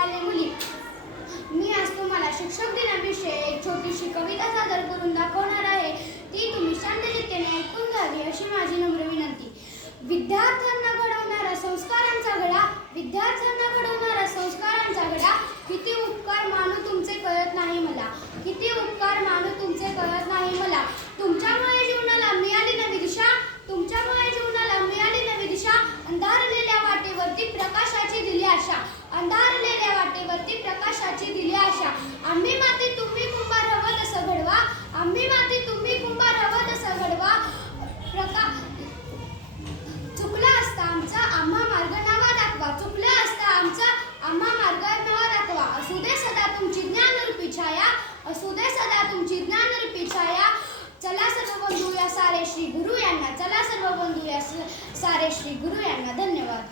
आले मुली. मी आज तुम्हाला शिक्षक दिनाविषयी एक छोटीशी कविता सादर करून दाखवणार आहे. ती तुम्ही शांतचित्तेने ऐकून घ्यावी अशी माझी नम्र विनंती. विद्यार्थ्यांना घडवणारा संस्कारांचा घडा, विद्यार्थ्यांना घडवणारा संस्कारांचा घडा, किती उपकार मानू तुमचे कळत नाही मला, किती उपकार मानू तुमचे कळत नाही मला. तुमच्यामुळे जीवनाला मिळाली नवी दिशा, तुमच्यामुळे जीवनाला मिळाली नवी दिशा. अंधारलेल्या वाटेवरती प्रकाशाची दिली आशा, अंधारलेल्या वाटेवरती प्रकाशाची दिली आशा. आम्ही माती तुम्ही कुंभार हवं तसं घडवा, आम्ही माती तुम्ही कुंभार हवं तसं घडवा. चुकला असता आमचा आम्हा मार्ग नवा दाखवा, चुकला असता आमचा आम्हा मार्ग नवा दाखवा. असू दे सदा तुमची ज्ञानरूपी छाया, असू दे सदा तुमची ज्ञानरूपी छाया. चला सर्व बंधू या सारे श्री गुरु यांना, चला सर्व बंधू या सारे श्री गुरु यांना. धन्यवाद.